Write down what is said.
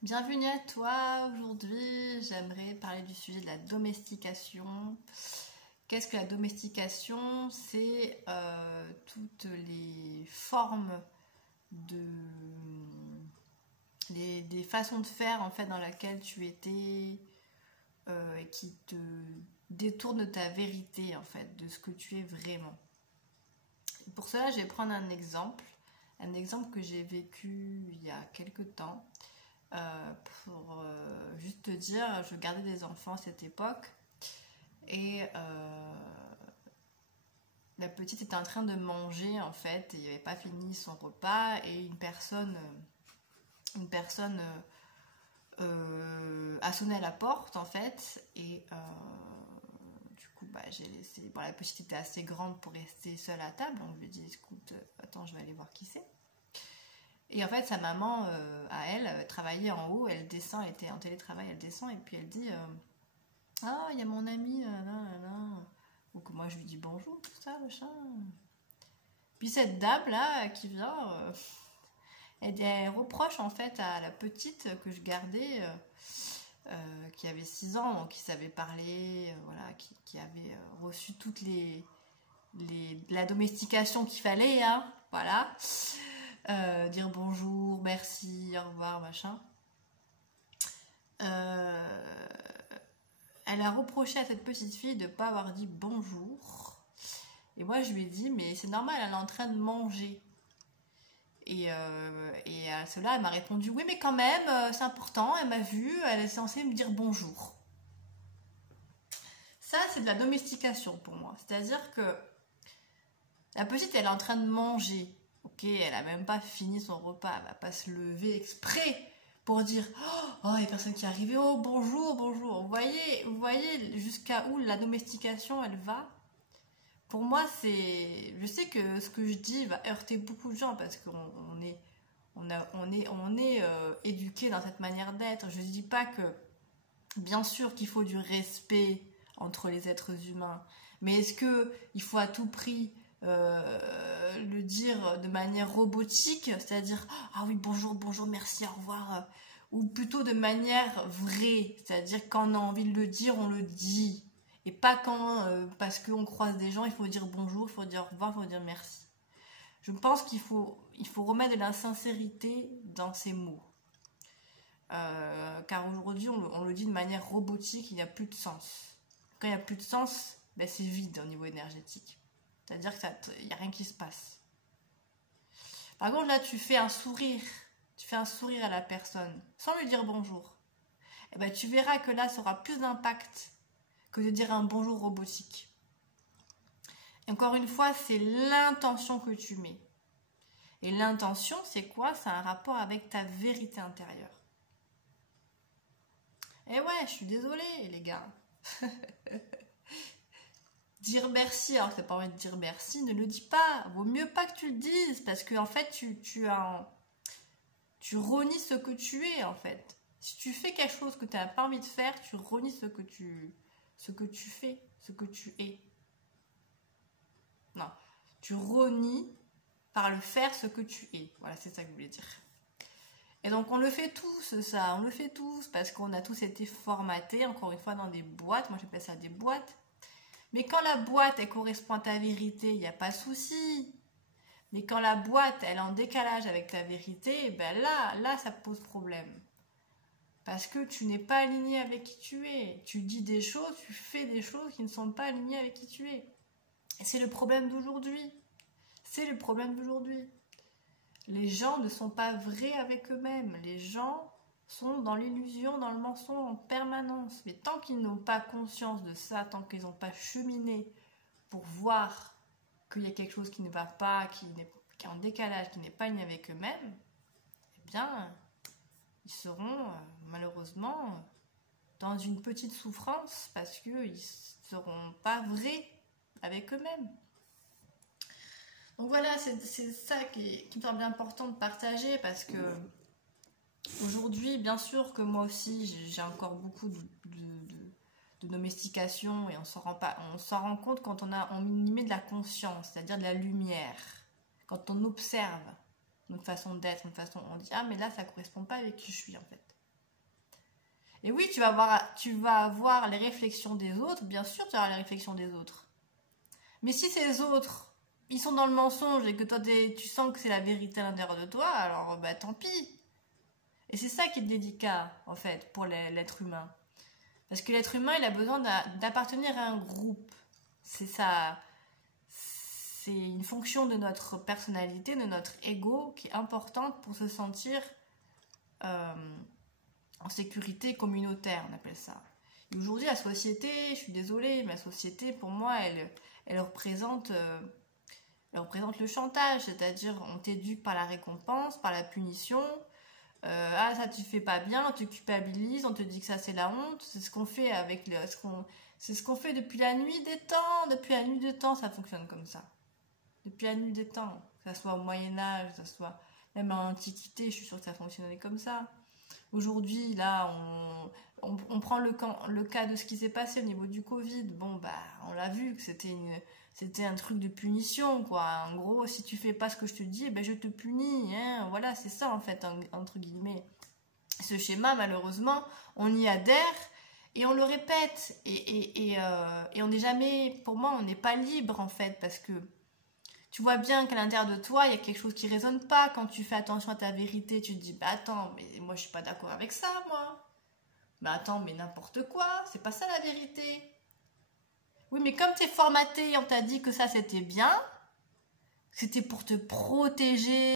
Bienvenue à toi. Aujourd'hui, j'aimerais parler du sujet de la domestication. Qu'est-ce que la domestication? C'est toutes les formes de des façons de faire en fait dans laquelle tu étais et qui te détournent de ta vérité en fait, de ce que tu es vraiment. Et pour cela, je vais prendre un exemple que j'ai vécu il y a quelque temps. Pour juste te dire, je gardais des enfants à cette époque et la petite était en train de manger en fait, et il n'avait pas fini son repas et une personne a sonné à la porte en fait et du coup j'ai laissé. Bon, la petite était assez grande pour rester seule à table, donc je lui ai dit écoute, attends, je vais aller voir qui c'est. Et en fait, sa maman, à elle, travaillait en haut, elle descend, elle était en télétravail, elle descend, et puis elle dit ah, il y a mon ami, là, là, là. Donc moi, je lui dis bonjour, tout ça, machin. Puis cette dame-là, qui vient, elle reproche en fait à la petite que je gardais, qui avait 6 ans, donc qui savait parler, voilà, qui avait reçu toutes la domestication qu'il fallait, hein, voilà. Dire bonjour, merci, au revoir, machin. Elle a reproché à cette petite fille de ne pas avoir dit bonjour. Et moi, je lui ai dit, mais c'est normal, elle est en train de manger. Et à cela, elle m'a répondu, oui, mais quand même, c'est important, elle m'a vu, elle est censée me dire bonjour. Ça, c'est de la domestication pour moi. C'est-à-dire que la petite, elle est en train de manger. Ok, elle a même pas fini son repas, elle va pas se lever exprès pour dire oh, il y a personne qui est arrivé, oh bonjour, bonjour. Vous voyez jusqu'à où la domestication elle va. Pour moi, je sais que ce que je dis va heurter beaucoup de gens parce qu'on est éduqué dans cette manière d'être. Je dis pas que, bien sûr qu'il faut du respect entre les êtres humains, mais est-ce que il faut à tout prix le dire de manière robotique, c'est-à-dire ah oui bonjour, bonjour, merci, au revoir, ou plutôt de manière vraie, c'est-à-dire quand on a envie de le dire, on le dit, et pas quand parce qu'on croise des gens, il faut dire bonjour, il faut dire au revoir, il faut dire merci. Je pense qu'il faut remettre de la sincérité dans ces mots. Car aujourd'hui on le dit de manière robotique, il n'y a plus de sens. Quand il n'y a plus de sens, c'est vide au niveau énergétique. C'est-à-dire qu'il n'y a rien qui se passe. Par contre, là, tu fais un sourire à la personne, sans lui dire bonjour. Et ben, tu verras que là, ça aura plus d'impact que de dire un bonjour robotique. Et encore une fois, c'est l'intention que tu mets. Et l'intention, c'est quoi? C'est un rapport avec ta vérité intérieure. Et ouais, je suis désolée, les gars. Dire merci alors que t'as pas envie de dire merci, ne le dis pas. Vaut mieux pas que tu le dises parce que en fait tu renies ce que tu es en fait. Si tu fais quelque chose que tu n'as pas envie de faire, tu renies ce que tu fais, ce que tu es. Non, tu renies par le faire ce que tu es. Voilà, c'est ça que je voulais dire. Et donc on le fait tous, ça, on le fait tous parce qu'on a tous été formatés, encore une fois, dans des boîtes. Moi j'appelle ça des boîtes. Mais quand la boîte, elle correspond à ta vérité, il n'y a pas de souci. Mais quand la boîte, elle est en décalage avec ta vérité, ben là, ça pose problème. Parce que tu n'es pas aligné avec qui tu es. Tu dis des choses, tu fais des choses qui ne sont pas alignées avec qui tu es. Et c'est le problème d'aujourd'hui. C'est le problème d'aujourd'hui. Les gens ne sont pas vrais avec eux-mêmes. Les gens sont dans l'illusion, dans le mensonge en permanence. Mais tant qu'ils n'ont pas conscience de ça, tant qu'ils n'ont pas cheminé pour voir qu'il y a quelque chose qui ne va pas, qui est en décalage, qui n'est pas aligné avec eux-mêmes, eh bien, ils seront malheureusement dans une petite souffrance parce qu'ils ne seront pas vrais avec eux-mêmes. Donc voilà, c'est ça qui me semble important de partager parce que aujourd'hui, bien sûr que moi aussi, j'ai encore beaucoup de domestication et on s'en rend compte quand on y met de la conscience, c'est-à-dire de la lumière. Quand on observe notre façon d'être, on dit ah mais là ça correspond pas avec qui je suis en fait. Et oui, tu vas avoir les réflexions des autres, bien sûr, tu auras les réflexions des autres. Mais si ces autres, ils sont dans le mensonge et que toi, tu sens que c'est la vérité à l'intérieur de toi, alors bah tant pis. Et c'est ça qui est délicat, en fait, pour l'être humain. Parce que l'être humain, il a besoin d'appartenir à un groupe. C'est ça. C'est une fonction de notre personnalité, de notre ego, qui est importante pour se sentir en sécurité communautaire, on appelle ça. Et aujourd'hui, la société, je suis désolée, mais la société, pour moi, elle représente le chantage, c'est-à-dire on t'éduque par la récompense, par la punition. Ah, ça tu fais pas bien, on te culpabilise, on te dit que ça c'est la honte. C'est ce qu'on fait c'est ce qu'on fait depuis la nuit des temps. Depuis la nuit des temps, ça fonctionne comme ça. Depuis la nuit des temps, que ça soit au Moyen-Âge, que ça soit même en Antiquité, je suis sûre que ça fonctionnait comme ça. Aujourd'hui, là, on prend le cas de ce qui s'est passé au niveau du Covid. Bon, bah, on l'a vu que c'était un truc de punition, quoi. En gros, si tu fais pas ce que je te dis, eh ben, je te punis, hein. Voilà, c'est ça, en fait, entre guillemets. Ce schéma, malheureusement, on y adhère et on le répète. Et on n'est jamais, pour moi, on n'est pas libre, en fait, parce que tu vois bien qu'à l'intérieur de toi, il y a quelque chose qui résonne pas. Quand tu fais attention à ta vérité, tu te dis, bah attends, mais moi je suis pas d'accord avec ça, moi. Bah attends, mais n'importe quoi, c'est pas ça la vérité. Oui, mais comme t'es formaté, on t'a dit que ça c'était bien, c'était pour te protéger.